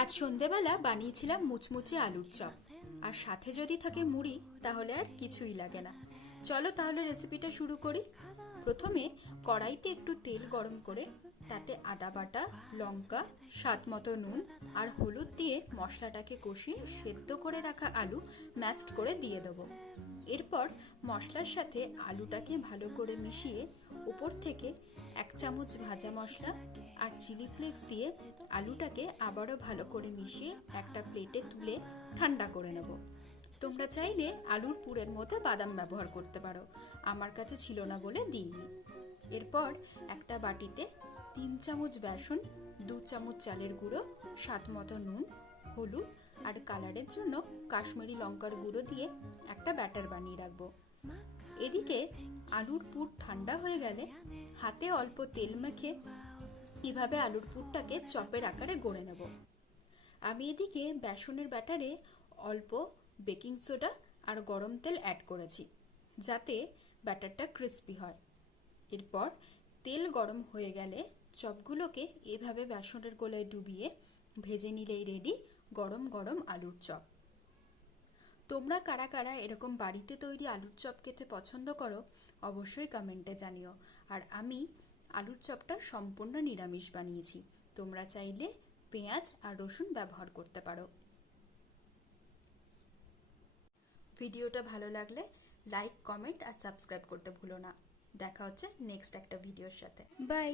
আজ সন্ধেবেলা বানিয়েছিলাম মুচমুচে আলুর চপ। আর সাথে যদি থাকে মুড়ি তাহলে আর কিছুই লাগে না। চলো তাহলে রেসিপিটা শুরু করি। প্রথমে কড়াইতে একটু তেল গরম করে তাতে আদা বাটা, লঙ্কা, স্বাদ মতো নুন আর হলুদ দিয়ে মশলাটাকে কষিয়ে সেদ্ধ করে রাখা আলু ম্যাশড করে দিয়ে দেবো। এরপর মশলার সাথে আলুটাকে ভালো করে মিশিয়ে উপর থেকে 1 চামচ ভাজা মশলা আর চিলি ফ্লেক্স দিয়ে আলুটাকে আবারও ভালো করে মিশিয়ে একটা প্লেটে তুলে ঠান্ডা করে নেব। তোমরা চাইলে আলুর পুরের মধ্যে বাদাম ব্যবহার করতে পারো, আমার কাছে ছিল না বলে দিইনি। এরপর একটা বাটিতে 3 চামচ বেসন, 2 চামচ চালের গুঁড়ো, স্বাদ মতো নুন, হলুদ আর কালারের জন্য কাশ্মীরি লঙ্কার গুঁড়ো দিয়ে একটা ব্যাটার বানিয়ে রাখবো। এদিকে আলুর পুর ঠান্ডা হয়ে গেলে হাতে অল্প তেল মেখে এভাবে আলুর পুরটাকে চপের আকারে গড়ে নেব। আমি এদিকে বেসনের ব্যাটারে অল্প বেকিং সোডা আর গরম তেল অ্যাড করেছি যাতে ব্যাটারটা ক্রিস্পি হয়। এরপর তেল গরম হয়ে গেলে চপগুলোকে এভাবে বেসনের গোলায় ডুবিয়ে ভেজে নিলেই রেডি গরম গরম আলুর চপ। তোমরা কারা কারা এরকম বাড়িতে তৈরি আলুর চপ খেতে পছন্দ করো অবশ্যই কমেন্টে জানিও। আর আমি আলুর চপটা সম্পূর্ণ নিরামিষ বানিয়েছি, তোমরা চাইলে পেঁয়াজ আর রসুন ব্যবহার করতে পারো। ভিডিওটা ভালো লাগলে লাইক, কমেন্ট আর সাবস্ক্রাইব করতে ভুলো না। দেখা হচ্ছে নেক্সট একটা ভিডিওর সাথে। বাই।